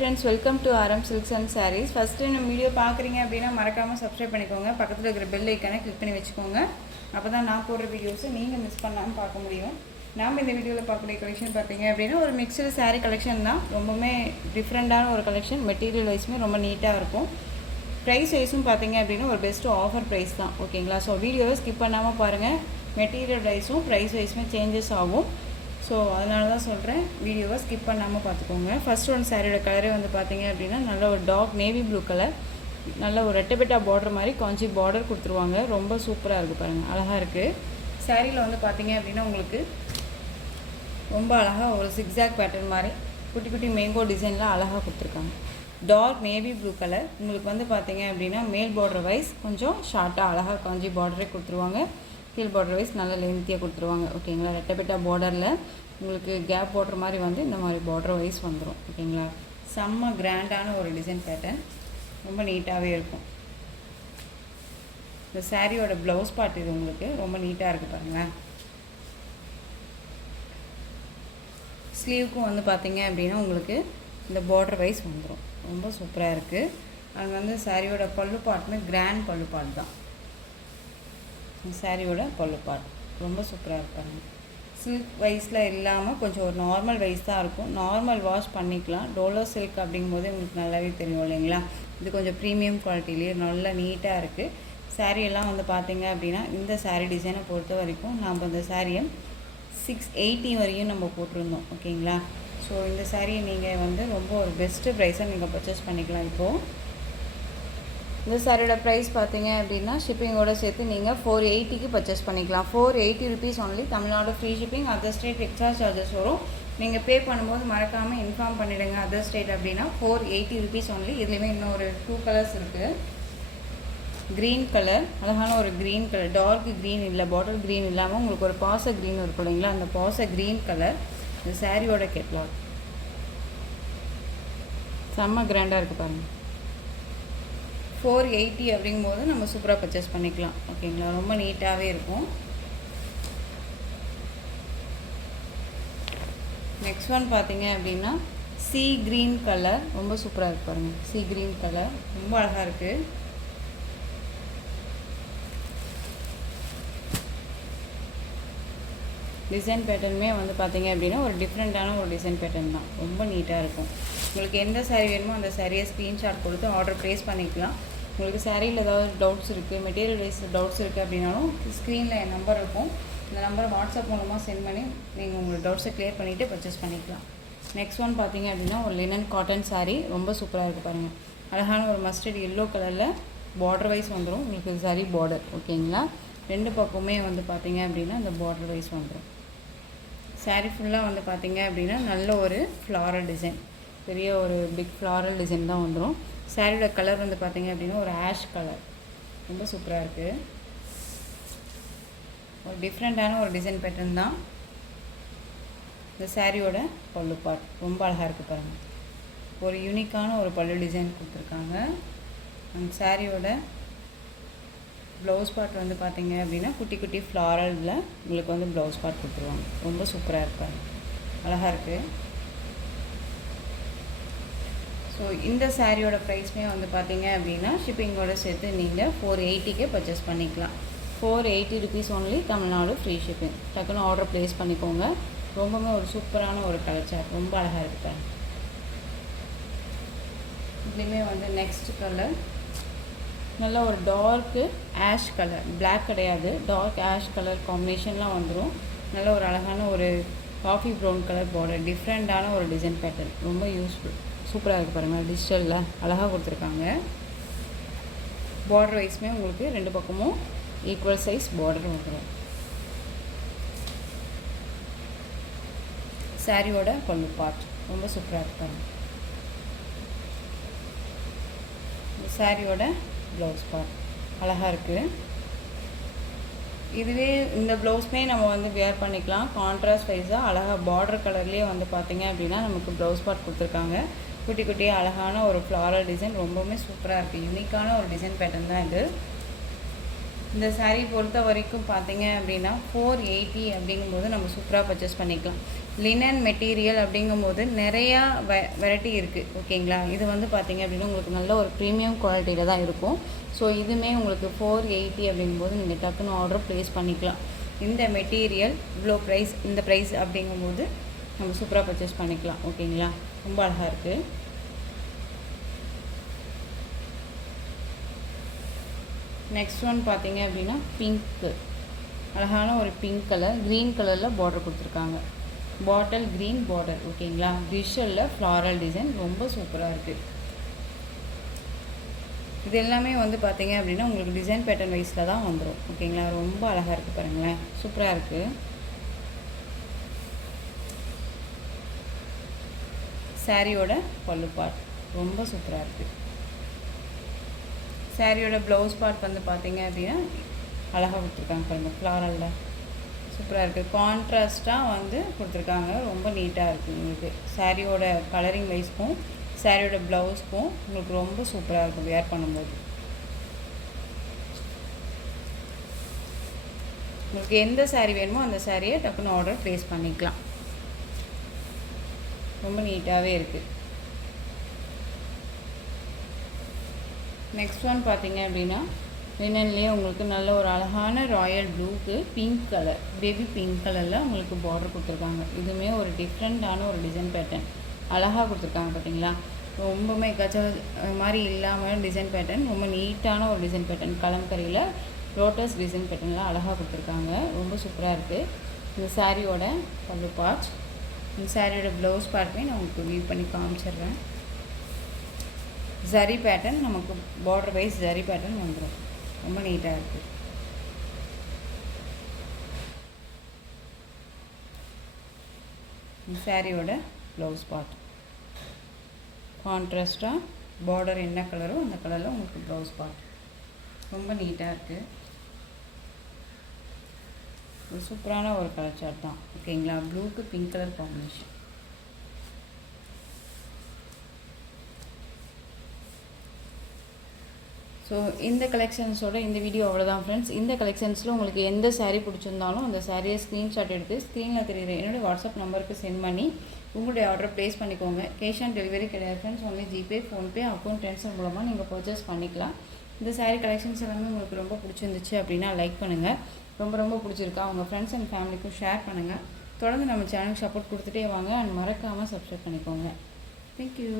friends, welcome to RM Silks and Sarees. First time இந்த video பார்க்குறீங்க அப்படின்னா மறக்காமல் சப்ஸ்கிரைப் பண்ணிக்கோங்க. பக்கத்தில் இருக்கிற பெல் ஐக்கானை கிளிக் பண்ணி வச்சுக்கோங்க. அப்போ தான் நான் போடுற வீடியோஸை நீங்கள் மிஸ் பண்ணாமல் பார்க்க முடியும். நாம் இந்த வீடியோவில் பார்க்கக்கூடிய கலெக்ஷன் பார்த்தீங்க அப்படின்னா ஒரு மிக்சடு சாரீ கலெக்ஷன் தான். ரொம்பவுமே டிஃப்ரெண்ட்டான ஒரு கலெக்ஷன். மெட்டீரியல் வைஸுமே ரொம்ப நீட்டாக இருக்கும். ப்ரைஸ் வைஸும் பார்த்தீங்க அப்படின்னா ஒரு பெஸ்ட்டு ஆஃபர் ப்ரைஸ் தான். ஓகேங்களா? ஸோ வீடியோவை ஸ்கிப் பண்ணாமல் பாருங்கள். மெட்டீரியல் வைஸும் ப்ரைஸ் வைஸுமே சேஞ்சஸ் ஆகும். ஸோ அதனால தான் சொல்கிறேன், வீடியோவை ஸ்கிப் பண்ணாமல் பார்த்துக்கோங்க. ஃபஸ்ட் ஒன் சாரியோட கலரே வந்து பார்த்தீங்க அப்படின்னா நல்ல ஒரு டார்க் நேவி ப்ளூ கலர், நல்ல ஒரு ரெட்டபெட்டா பார்டர் மாதிரி கொஞ்சம் பார்டர் கொடுத்துருவாங்க. ரொம்ப சூப்பராக இருக்குது பாருங்கள், அழகாக இருக்குது. சாரியில் வந்து பார்த்தீங்க அப்படின்னா உங்களுக்கு ரொம்ப அழகாக ஒரு சிக்ஸாக் பேட்டர்ன் மாதிரி குட்டி குட்டி மேங்கோ டிசைனில் அழகாக கொடுத்துருக்காங்க. Dark navy blue colour. உங்களுக்கு வந்து பார்த்தீங்க அப்படின்னா மேல் பார்டர் வைஸ் கொஞ்சம் ஷார்ட்டாக அழகாக காஞ்சி பார்டரே கொடுத்துருவாங்க. கீழ் பார்டர் வைஸ் நல்ல லென்த்தியாக கொடுத்துருவாங்க. ஓகேங்களா? ரெட்டபெட்டா பார்டரில் உங்களுக்கு கேப் பார்டர் மாதிரி வந்து இந்த மாதிரி பார்டர் வைஸ் வந்துடும். ஓகேங்களா? செம்ம கிராண்டான ஒரு டிசைன் பேட்டர்ன், ரொம்ப நீட்டாகவே இருக்கும். இந்த சாரியோட ப்ளவுஸ் பார்ட் இது உங்களுக்கு ரொம்ப நீட்டாக இருக்குது பாருங்களேன். ஸ்லீவுக்கும் வந்து பார்த்தீங்க அப்படின்னா உங்களுக்கு இந்த பார்டர் வைஸ் வந்துடும். ரொம்ப சூப்பராக இருக்குது. அங்கே வந்து சாரியோட பல்லு பார்ட்டுமே கிராண்ட் பல்லு பார்ட் தான். சாரியோட பல்லு பார்ட் ரொம்ப சூப்பராக இருப்பாங்க. சில்க் வைஸில் இல்லாமல் கொஞ்சம் ஒரு நார்மல் வைஸ் தான் இருக்கும். நார்மல் வாஷ் பண்ணிக்கலாம். டோலோ சில்க் அப்படிங்கும்போது உங்களுக்கு நல்லாவே தெரியும் இல்லைங்களா? இது கொஞ்சம் ப்ரீமியம் குவாலிட்டிலேயே நல்லா நீட்டாக இருக்குது. சாரியெல்லாம் வந்து பார்த்தீங்க அப்படின்னா இந்த சாரீ டிசைனை பொறுத்த வரைக்கும் நம்ம இந்த சாரியை 680 வரையும் நம்ம போட்டிருந்தோம். ஓகேங்களா? ஸோ இந்த சாரியை நீங்கள் வந்து ரொம்ப ஒரு பெஸ்ட்டு ப்ரைஸாக நீங்கள் பர்ச்சேஸ் பண்ணிக்கலாம். இப்போது இந்த சாரியோட ப்ரைஸ் பார்த்தீங்க அப்படின்னா ஷிப்பிங்கோடு சேர்த்து நீங்கள் 480க்கு பர்ச்சேஸ் பண்ணிக்கலாம். 480 rupees only. Tamil Nadu free shipping. Other state extra charges வரும். நீங்கள் பே பண்ணும்போது மறக்காமல் இன்ஃபார்ம் பண்ணிவிடுங்க. அதர் ஸ்டேட் அப்படின்னா 480 ருபீஸ் ஒன்லி. இதுலேயுமே இன்னும் ஒரு 2 கலர்ஸ் இருக்குது. க்ரீன் கலர், அழகான ஒரு க்ரீன் கலர், டார்க் க்ரீன் இல்லை, பாட்டில் க்ரீன் இல்லாமல் உங்களுக்கு ஒரு பாச க்ரீன் இருக்கும் இல்லைங்களா? அந்த பாச க்ரீன் கலர் இந்த சாரியோட கேட்லாக் செம்ம கிராண்டாக இருக்குது பாருங்கள். 480 அப்படிங்கும்போது நம்ம சூப்பராக பர்ச்சேஸ் பண்ணிக்கலாம். ஓகேங்களா? ரொம்ப நீட்டாகவே இருக்கும். நெக்ஸ்ட் ஒன் பார்த்தீங்க அப்படின்னா சீ க்ரீன் கலர், ரொம்ப சூப்பராக இருக்கு பாருங்கள். சீ க்ரீன் கலர் ரொம்ப அழகாக இருக்குது. டிசைன் பேட்டர்னுமே வந்து பார்த்தீங்க அப்படின்னா ஒரு டிஃப்ரெண்ட்டான ஒரு டிசைன் பேட்டர்ன் தான். ரொம்ப நீட்டாக இருக்கும். உங்களுக்கு எந்த சாரீ வேணுமோ அந்த சாரியை ஸ்க்ரீன்ஷாட் கொடுத்து ஆர்டர் ப்ளேஸ் பண்ணிக்கலாம். உங்களுக்கு சாரியில் ஏதாவது டவுட்ஸ் இருக்குது, மெட்டீரியல் வைஸ் டவுட்ஸ் இருக்குது அப்படின்னாலும் ஸ்க்ரீனில் என் நம்பர் இருக்கும். இந்த நம்பரை வாட்ஸ்அப் மூலமாக சென்ட் பண்ணி நீங்கள் உங்களோட டவுட்ஸை க்ளியர் பண்ணிவிட்டு பர்ச்சேஸ் பண்ணிக்கலாம். நெக்ஸ்ட் ஒன் பார்த்தீங்க அப்படின்னா ஒரு லினன் காட்டன் சாரீ, ரொம்ப சூப்பராக இருக்குது பாருங்கள். அழகான ஒரு மஸ்டர்ட் எல்லோ கலரில் பார்டர் வைஸ் வந்துடும் உங்களுக்கு சாரீ பார்டர். ஓகேங்களா? ரெண்டு பக்கமே வந்து பார்த்தீங்க அப்படின்னா இந்த பார்டர் வைஸ் வந்துடும். சாரீ ஃபுல்லாக வந்து பார்த்தீங்க அப்படின்னா நல்ல ஒரு ஃப்ளாரல் டிசைன், பெரிய ஒரு பிக் ஃப்ளாரல் டிசைன் தான் வந்துடும். சாரியோட கலர் வந்து பார்த்தீங்க அப்படின்னா ஒரு ஆஷ் கலர், ரொம்ப சூப்பராக இருக்குது. ஒரு டிஃப்ரெண்ட்டான ஒரு டிசைன் பேட்டர்ன் தான். இந்த சாரியோட பல்லு பார்ட் ரொம்ப அழகாக இருக்குது பாருங்கள். ஒரு யூனிக்கான ஒரு பல்லு டிசைன் கொடுத்துருக்காங்க. அந்த சாரியோட ப்ளவுஸ் பார்ட் வந்து பார்த்தீங்க அப்படின்னா குட்டி குட்டி ஃப்ளாரலில் உங்களுக்கு வந்து ப்ளவுஸ் பார்ட் கொடுத்துருவாங்க. ரொம்ப சூப்பராக இருப்பாங்க, அழகாக இருக்குது. ஸோ இந்த சாரியோட ப்ரைஸ்மே வந்து பார்த்தீங்க அப்படின்னா ஷிப்பிங்கோடு சேர்த்து நீங்கள் 480க்கே பர்ச்சேஸ் பண்ணிக்கலாம். 480 rupees only. Tamil Nadu free shipping. டக்குன்னு ஆர்டர் ப்ளேஸ் பண்ணிக்கோங்க. ரொம்பவே ஒரு சூப்பரான ஒரு கலர் சார்ட், ரொம்ப அழகாக இருக்குது. இதுலேயுமே வந்து நெக்ஸ்ட் கலர் நல்ல ஒரு டார்க்கு ஆஷ் கலர், பிளாக் கிடையாது, டார்க் ஆஷ் கலர் காம்பினேஷன்லாம் வந்துடும். நல்ல ஒரு அழகான ஒரு காஃபி ப்ரௌன் கலர் பார்டர், டிஃப்ரெண்ட்டான ஒரு டிசைன் பேட்டர்ன், ரொம்ப யூஸ்ஃபுல், சூப்பராக இருக்குது பாருங்கள். டிஜிட்டலில் அழகாக கொடுத்துருக்காங்க. பார்டர் வைஸுமே உங்களுக்கு ரெண்டு பக்கமும் ஈக்குவல் சைஸ் பார்டர் வந்துடும். சாரியோட பல்லு பார்ட் ரொம்ப சூப்பராக இருக்குது பாருங்கள். சாரியோட ப்ளவுஸ் பார்ட் அழகாக இருக்குது. இதுவே இந்த ப்ளவுஸ்மே நம்ம வந்து வேர் பண்ணிக்கலாம். கான்ட்ராஸ்ட் வைஸாக அழகாக பார்டர் கலர்லேயே வந்து பார்த்திங்க அப்படின்னா நமக்கு ப்ளவுஸ் பார்ட் கொடுத்துருக்காங்க. குட்டி குட்டியாக அழகான ஒரு ஃப்ளாரல் டிசைன், ரொம்பவுமே சூப்பராக இருக்குது. யூனிக்கான ஒரு டிசைன் பேட்டர்ன் தான் இது. இந்த சாரீ பொறுத்த வரைக்கும் பார்த்தீங்க அப்படின்னா 480 அப்படிங்கும்போது நம்ம சூப்பராக பர்ச்சேஸ் பண்ணிக்கலாம். லினன் மெட்டீரியல் அப்படிங்கும்போது நிறையா வெரைட்டி இருக்குது. ஓகேங்களா? இது வந்து பார்த்திங்க அப்படின்னா உங்களுக்கு நல்ல ஒரு ப்ரீமியம் குவாலிட்டியில் தான் இருக்கும். ஸோ இதுவுமே உங்களுக்கு 480 அப்படிங்கும்போது நீங்கள் டக்குன்னு ஆர்டர் ப்ளேஸ் பண்ணிக்கலாம். இந்த மெட்டீரியல் இவ்வளோ ப்ரைஸ், இந்த ப்ரைஸ் அப்படிங்கும்போது நம்ம சூப்பராக பர்ச்சேஸ் பண்ணிக்கலாம். ஓகேங்களா? ரொம்ப அழகாக இருக்குது. நெக்ஸ்ட் ஒன் பார்த்திங்க அப்படின்னா பிங்க்கு, அழகான ஒரு பிங்க் கலர், க்ரீன் கலரில் பார்டர் கொடுத்துருக்காங்க. Bottle green border. ஓகேங்களா? டிஷில் ஃப்ளாரல் டிசைன் ரொம்ப சூப்பராக இருக்குது. இது எல்லாமே வந்து பார்த்திங்க அப்படின்னா உங்களுக்கு டிசைன் பேட்டர்ன் வைஸில் தான் வந்துடும். ஓகேங்களா? ரொம்ப அழகாக இருக்குது பாருங்களேன், சூப்பராக இருக்குது. சாரியோட பல்லு பார்ட் ரொம்ப சூப்பராக இருக்குது. சாரியோட ப்ளவுஸ் பார்ட் வந்து பார்த்திங்க அப்படின்னா அழகாக கொடுத்துருக்காங்க பாருங்கள், ஃப்ளாரலில் சூப்பராக இருக்குது. கான்ட்ராஸ்ட்டாக வந்து கொடுத்துருக்காங்க, ரொம்ப நீட்டாக இருக்குது. உங்களுக்கு சாரியோட கலரிங் வைஸ்க்கும் சாரியோட ப்ளவுஸ்க்கும் உங்களுக்கு ரொம்ப சூப்பராக இருக்கும் வேர் பண்ணும்போது. உங்களுக்கு எந்த சாரீ வேணுமோ அந்த சாரியை டக்குன்னு ஆர்டர் ப்ளேஸ் பண்ணிக்கலாம். ரொம்ப நீட்டாகவே இருக்குது. நெக்ஸ்ட் ஒன் பார்த்திங்க அப்படின்னா லினன்லேயே உங்களுக்கு நல்ல ஒரு அழகான ராயல் ப்ளூக்கு பிங்க் கலர், பேபி பிங்க் கலரில் உங்களுக்கு பார்டர் கொடுத்துருக்காங்க. இதுவுமே ஒரு டிஃப்ரெண்ட்டான ஒரு டிசைன் பேட்டர்ன், அழகாக கொடுத்துருக்காங்க பார்த்தீங்களா? ரொம்பவுமே கச்ச மாதிரி இல்லாமல் டிசைன் பேட்டர்ன், ரொம்ப நீட்டான ஒரு டிசைன் பேட்டர்ன். கலம்கரியில் லோட்டஸ் டிசைன் பேட்டர்ன்லாம் அழகாக கொடுத்துருக்காங்க, ரொம்ப சூப்பராக இருக்குது. இந்த சாரியோட பல்லு பார்ட், இந்த சாரியோட ப்ளவுஸ் பார்ட்டுமே நான் உங்களுக்கு வியூ பண்ணி காமிச்சிடுறேன். ஜரி பேட்டர்ன், நமக்கு பார்டர் வைஸ் ஜரி பேட்டர்ன் வந்துடும், ரொம்ப நீட்டாக இருக்குது. இந்த சாரியோட ப்ளவுஸ் பார்ட் கான்ட்ராஸ்ட்டாக பார்டர் என்ன கலரோ அந்த கலரில் உங்களுக்கு ப்ளவுஸ் பார்ட் ரொம்ப நீட்டாக இருக்குது. ஒரு சூப்பரான ஒரு கலர் சார்ட் தான். ஓகேங்களா? ப்ளூக்கு பிங்க் கலர் காம்பினேஷன். ஸோ இந்த கலெக்ஷன்ஸோட இந்த வீடியோ அவ்வளோதான் ஃப்ரெண்ட்ஸ். இந்த கலெக்ஷன்ஸில் உங்களுக்கு எந்த சாரீ பிடிச்சிருந்தாலும் அந்த சாரியை ஸ்க்ரீன்ஷாட் எடுத்து ஸ்க்ரீனில் தெரியுற என்னோடய வாட்ஸ்அப் நம்பருக்கு சென்ட் பண்ணி உங்களுடைய ஆர்டர் ப்ளேஸ் பண்ணிக்கோங்க. கேஷ் ஆன் டெலிவரி கிடையாது friends, only GPay, PhonePe, account transfer மூலமாக நீங்கள் பர்ச்சேஸ் பண்ணிக்கலாம். இந்த சாரீ கலெக்ஷன்ஸ் எல்லாமே உங்களுக்கு ரொம்ப பிடிச்சிருந்துச்சு அப்படின்னா லைக் பண்ணுங்கள். ரொம்ப பிடிச்சிருக்கா உங்கள் ஃப்ரெண்ட்ஸ் அண்ட் ஃபேமிலிக்கும் ஷேர் பண்ணுங்கள். தொடர்ந்து நம்ம சேனலுக்கு சப்போர்ட் கொடுத்துட்டே வாங்க அண்ட் மறக்காமல் சப்ஸ்கிரைப் பண்ணிக்கோங்க. தேங்க்யூ.